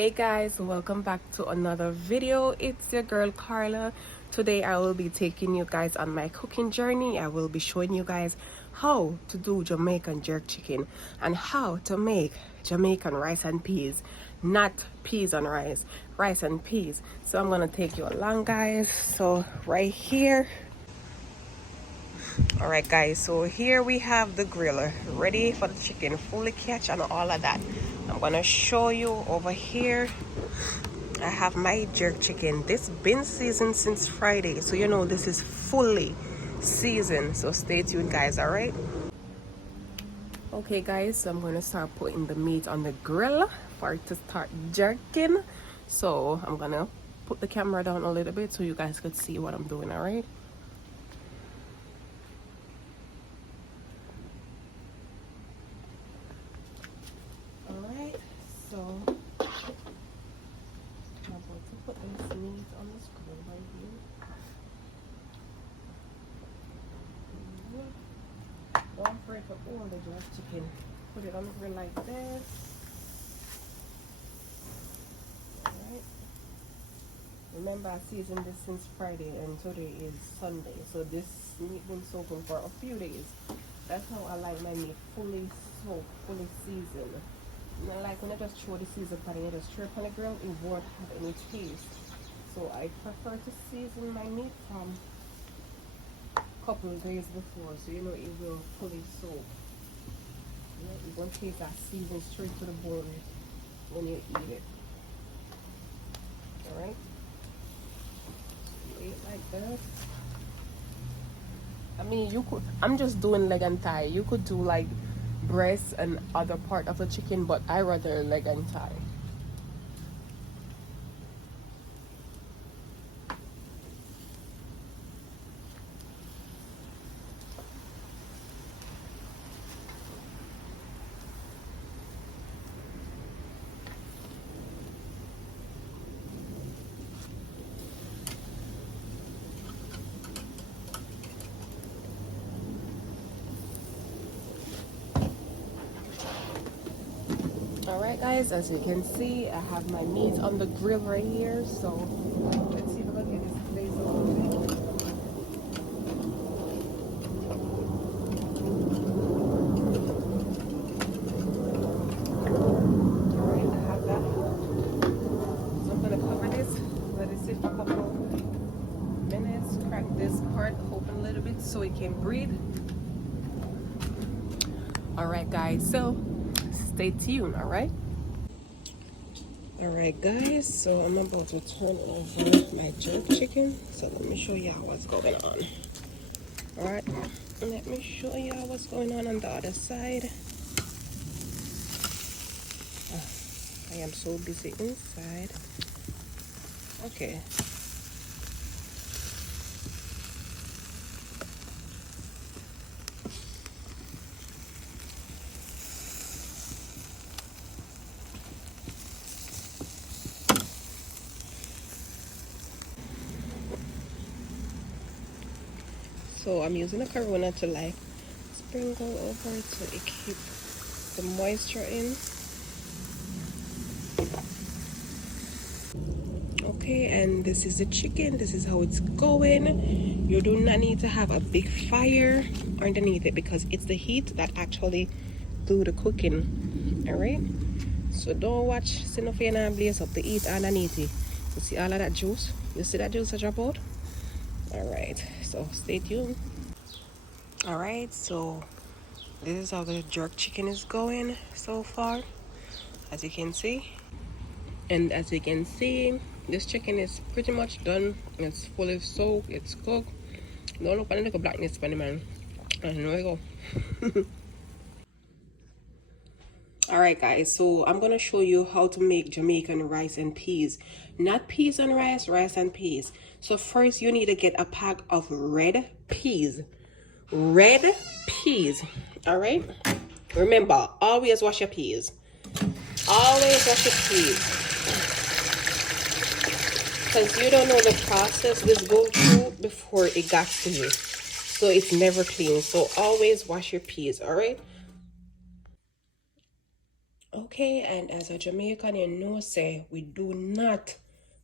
Hey guys, welcome back to another video. It's your girl Carla. Today I will be taking you guys on my cooking journey. I will be showing you guys how to do Jamaican jerk chicken and how to make Jamaican rice and peas. Not peas and rice, rice and peas. So I'm gonna take you along, guys. So right here, all right guys, so here we have the griller ready for the chicken, fully catch and all of that. I'm gonna show you over here. I have my jerk chicken. This been seasoned since Friday, so you know this is fully seasoned. So stay tuned, guys. All right. Okay, guys. So I'm gonna start putting the meat on the grill for it to start jerking. So I'm gonna put the camera down a little bit so you guys could see what I'm doing. All right. So I'm going to put this meat on the grill right here. Don't break up all the jerk chicken. Put it on the grill like this. Alright. Remember, I seasoned this since Friday and today is Sunday. So this meat been soaking for a few days. That's how I like my meat, fully soaked, fully seasoned. Not like when I just throw the seasoned pan and I just throw it on the grill, it won't have any taste. So I prefer to season my meat from a couple of days before, so you know it will fully soak. You know, it won't taste that season straight to the bone when you eat it. Alright? So you eat like that. I mean, you could, I'm just doing leg and thigh. You could do like breast and other part of the chicken, but I rather leg and thigh. Alright guys, as you can see, I have my meat on the grill right here, so let's see if I can get this place open. Alright, I have that. So I'm going to cover this, let it sit for a couple minutes, crack this part open a little bit so it can breathe. Alright guys, so stay tuned. Alright guys, so I'm about to turn over my jerk chicken, so let me show you what's going on. Alright, let me show you what's going on the other side. I am so busy inside. Okay. So I'm using a Corona to like sprinkle over it so it keeps the moisture in. Okay, and this is the chicken. This is how it's going. You do not need to have a big fire underneath it because it's the heat that actually do the cooking. Alright, so don't watch Sinofia and blaze up the heat underneath it. You see all of that juice? You see that juice I drop out? Alright, so stay tuned. Alright, so this is how the jerk chicken is going so far, as you can see. And as you can see, this chicken is pretty much done. It's fully soaked, it's cooked. Don't look at the little blackness for the man. And there we go. Alright guys, so I'm gonna show you how to make Jamaican rice and peas. Not peas and rice, rice and peas. So first you need to get a pack of red peas. Red peas. Alright? Remember, always wash your peas. Always wash your peas. Because you don't know the process this go through before it got to you. So it's never clean. So always wash your peas, alright? Okay, and as a Jamaican, you know, say we do not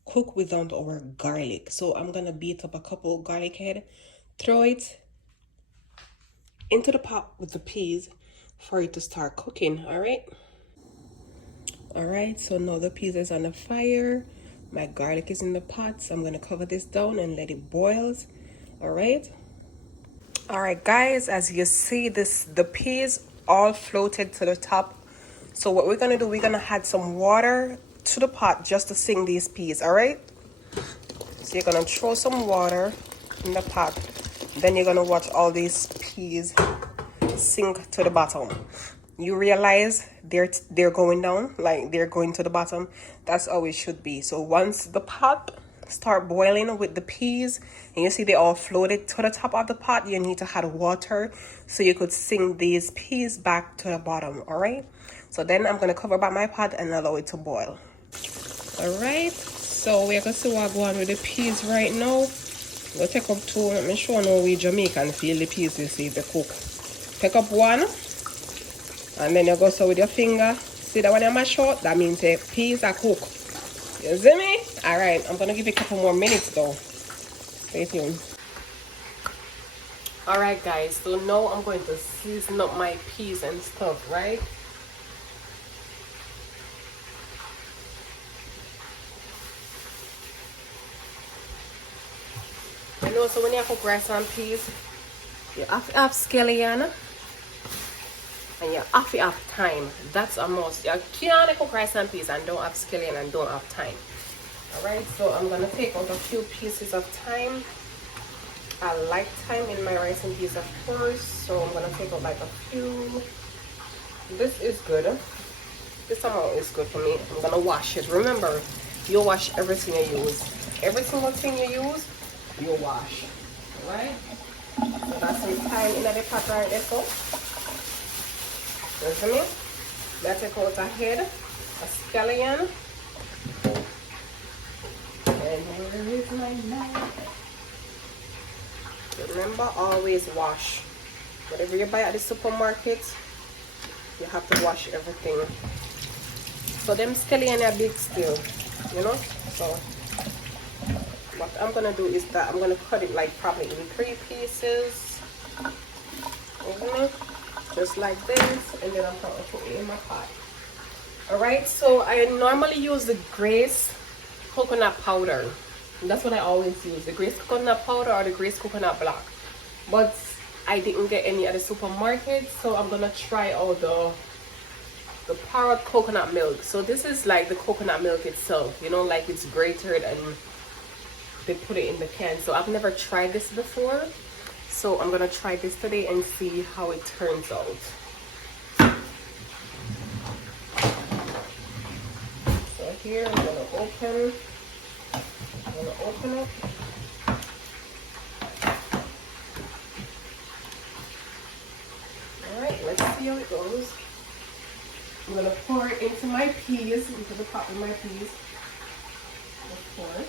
cook without our garlic. So I'm gonna beat up a couple garlic head, throw it into the pot with the peas for it to start cooking. All right. All right. So now the peas is on the fire. My garlic is in the pot. So I'm gonna cover this down and let it boil. All right. All right, guys. As you see, the peas all floated to the top. So what we're gonna do, we're gonna add some water to the pot just to sink these peas. All right. So you're gonna throw some water in the pot. Then you're gonna watch all these peas sink to the bottom. You realize they're going down, like they're going to the bottom. That's how it should be. So once the pot start boiling with the peas and you see they all floated to the top of the pot, you need to add water so you could sink these peas back to the bottom. All right. So then I'm gonna cover back my pot and allow it to boil. All right. So we're gonna see what go on with the peas right now. We'll take up two. Let me show you we Jamaican feel the peas, you see, if they cook. Take up one, and then you go so with your finger. See that when you mash out, that means the peas are cooked. You see me? Alright, I'm gonna give it a couple more minutes though. Stay tuned. Alright guys, so now I'm going to season up my peas and stuff, right? You know, so when you cook rice and peas, you have to have scallion and you have to have time. That's a must. You can't cook rice and peas and don't have scallion and don't have time. Alright, so I'm gonna take out a few pieces of thyme. I like thyme in my rice and peas, of course, so I'm gonna take out like a few. This is good. This amount is good for me. I'm gonna wash it. Remember, you wash everything you use. Every single thing you use, you wash. Alright? So that's some thyme in the pot right there, so. Listen me. Let's take out a head, a scallion. And where is my knife? Remember, always wash. Whatever you buy at the supermarket, you have to wash everything. So them scallion are big still, you know. So what I'm gonna do is that I'm gonna cut it like probably in 3 pieces. Okay, just like this, and then I'm gonna put it in my pot. All right. So I normally use the Grace coconut powder. That's what I always use, the Grace coconut powder or the Grace coconut block. But I didn't get any at the supermarket, so I'm gonna try out the powdered coconut milk. So this is like the coconut milk itself, you know, like it's grated and they put it in the can. So I've never tried this before, so I'm gonna try this today and see how it turns out. So here I'm gonna open it. Alright, let's see how it goes. I'm gonna pour it into my peas, into the pot with my peas. Let's pour it.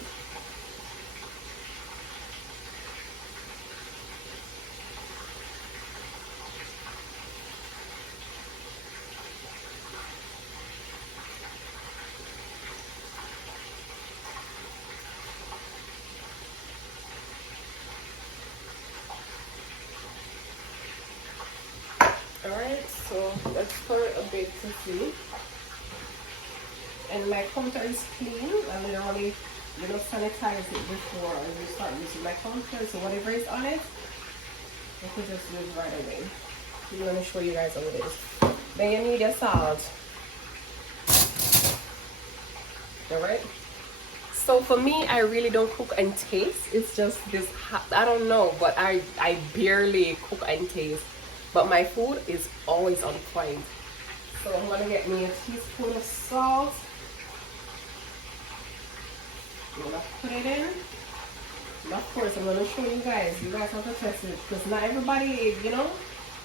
Alright, so let's pour it a bit to see. And my counter is clean. I literally, you know, sanitize it before you start using my counter. So whatever is on it, you can just use right away. I'm going to show you guys how it is. Then you need your salt. Alright. So for me, I really don't cook and taste. It's just this, I don't know, but I barely cook and taste. But my food is always on point. So I'm gonna get me a teaspoon of salt. I'm gonna put it in. And of course, I'm gonna show you guys. You guys have to test it because not everybody, you know,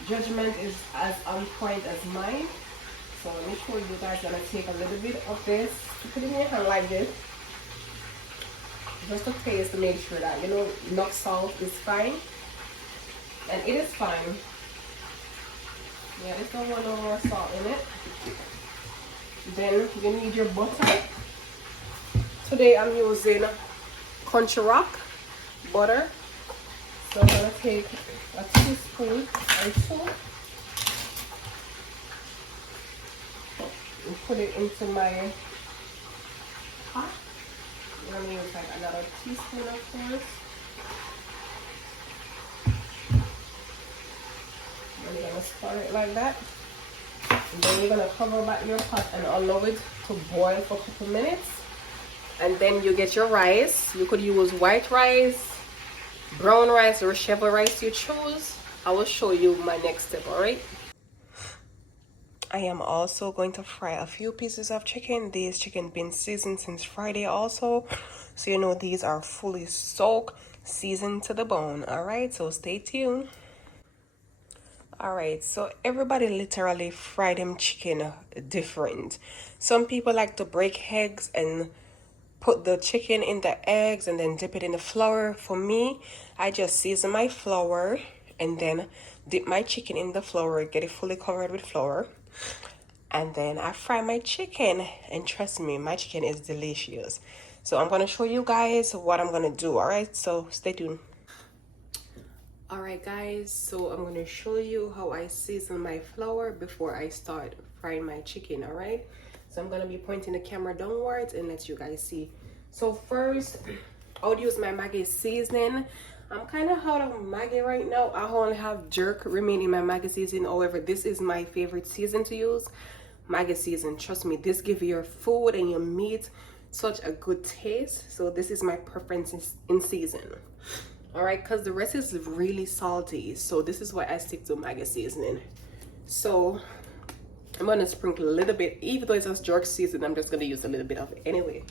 judgment is as on point as mine. So let me show you guys. I'm gonna take a little bit of this, put it in your hand like this, just to taste to make sure that, you know, enough salt is fine, and it is fine. Yeah, there's no more salt in it. Then you need your butter. Today I'm using Country Rock butter. So I'm gonna take a teaspoon or two and put it into my pot. I'm gonna use like another teaspoon, of course. I'm gonna stir it like that. And then you're gonna cover back your pot and allow it to boil for a couple minutes. And then you get your rice. You could use white rice, brown rice, or whichever rice you choose. I will show you my next step, alright? I am also going to fry a few pieces of chicken. These chicken been seasoned since Friday also. So you know these are fully soaked, seasoned to the bone, alright? So stay tuned. Alright, so everybody literally fry them chicken different. Some people like to break eggs and put the chicken in the eggs and then dip it in the flour. For me, I just season my flour and then dip my chicken in the flour, get it fully covered with flour. And then I fry my chicken, and trust me, my chicken is delicious. So I'm gonna show you guys what I'm gonna do, alright? So stay tuned. Alright guys, so I'm gonna show you how I season my flour before I start frying my chicken, alright? So I'm gonna be pointing the camera downwards and let you guys see. So first, I would use my Maggi seasoning. I'm kind of out of Maggi right now. I only have jerk remaining my Maggi seasoning. However, this is my favorite season to use. Maggi season, trust me, this gives your food and your meat such a good taste. So this is my preference in season. Alright, because the rest is really salty. So this is why I stick to Maggi seasoning. So I'm gonna sprinkle a little bit, even though it's just jerk season, I'm just gonna use a little bit of it anyway.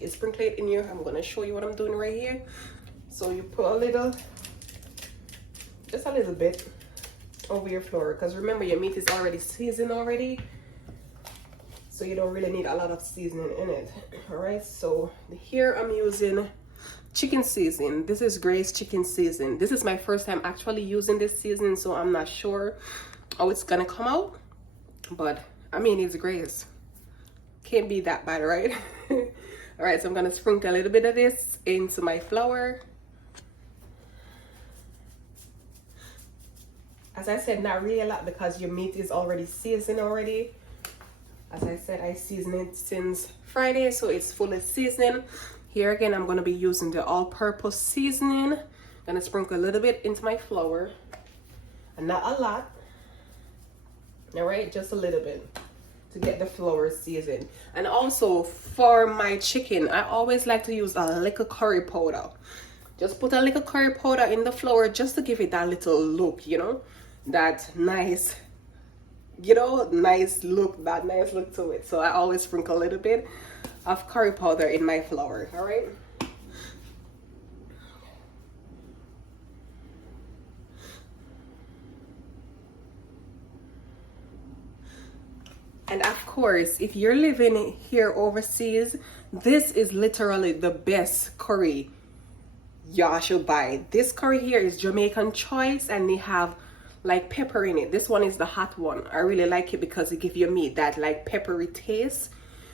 You sprinkle it in here. I'm gonna show you what I'm doing right here. So you put a little, just a little bit over your flour, because remember your meat is already seasoned already, so you don't really need a lot of seasoning in it. All right, so here I'm using chicken seasoning. This is Grace chicken seasoning. This is my first time actually using this seasoning, so I'm not sure how it's gonna come out, but I mean, it's Grace, can't be that bad, right? All right, so I'm gonna sprinkle a little bit of this into my flour. As I said, not really a lot because your meat is already seasoned already. As I said, I seasoned it since Friday, so it's fully seasoned. Here again, I'm gonna be using the all-purpose seasoning. I'm gonna sprinkle a little bit into my flour, and not a lot. All right, just a little bit to get the flour seasoned. And also for my chicken, I always like to use a little curry powder. Just put a little curry powder in the flour just to give it that little look, you know, that nice, you know, nice look, that nice look to it. So I always sprinkle a little bit of curry powder in my flour. All right. And of course, if you're living here overseas, this is literally the best curry y'all should buy. This curry here is Jamaican choice, and they have like pepper in it. This one is the hot one. I really like it because it gives your meat that like peppery taste.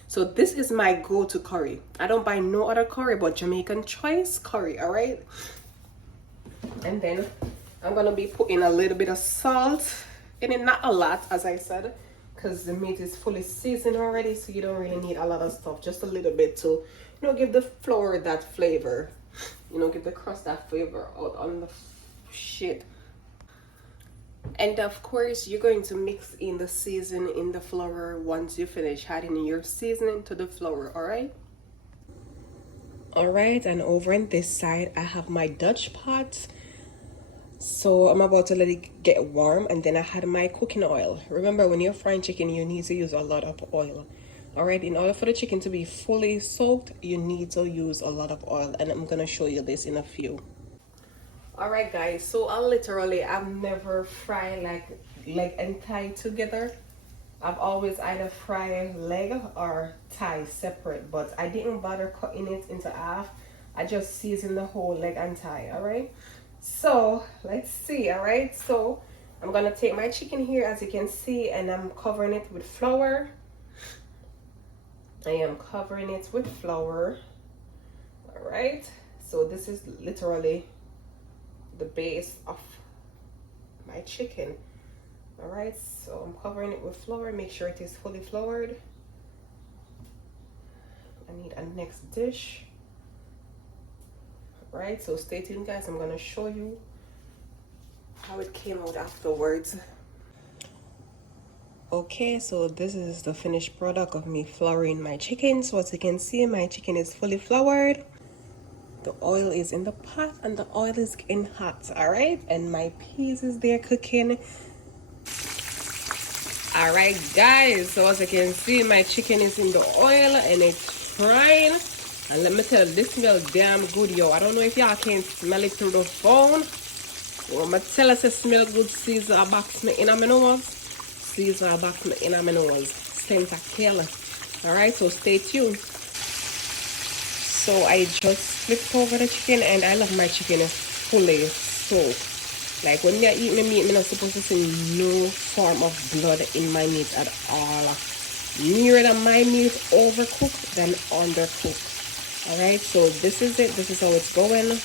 So this is my go-to curry. I don't buy no other curry but Jamaican choice curry, all right? And then I'm gonna be putting a little bit of salt in it, not a lot, as I said, because the meat is fully seasoned already, so you don't really need a lot of stuff, just a little bit to, you know, give the flour that flavor, you know, give the crust that flavor out on the shit. And of course, you're going to mix in the season in the flour once you finish adding your seasoning to the flour, all right? All right, and over on this side, I have my Dutch pot. So I'm about to let it get warm, and then I had my cooking oil. Remember, when you're frying chicken, you need to use a lot of oil. All right, in order for the chicken to be fully soaked, you need to use a lot of oil, and I'm gonna show you this in a few. All right, guys, so I've never fried like leg and thigh together. I've always either fry leg or thigh separate, but I didn't bother cutting it into half. I just seasoned the whole leg and thigh, all right? So let's see. All right, so I'm gonna take my chicken here, as you can see, and I'm covering it with flour. I am covering it with flour. All right, so this is literally the base of my chicken. All right, so I'm covering it with flour. Make sure it is fully floured. I need a next dish. All right, so stay tuned, guys. I'm gonna show you how it came out afterwards. Okay, so this is the finished product of me flouring my chicken. So as you can see, my chicken is fully floured. The oil is in the pot and the oil is getting hot. All right, and my peas is there cooking. All right, guys, so as you can see, my chicken is in the oil and it's frying. And let me tell you, this smells damn good, yo. I don't know if y'all can smell it through the phone. Well, I'm gonna tell us it smells good. Caesar box me in my nose. Caesar box me in my nose. Scent a kill. All right, so stay tuned. So I just flipped over the chicken, and I love my chicken fully soaked. Like when I eat my meat, I'm not supposed to see no form of blood in my meat at all. Nearer than my meat overcooked than undercooked. All right, so this is it. This is how it's going.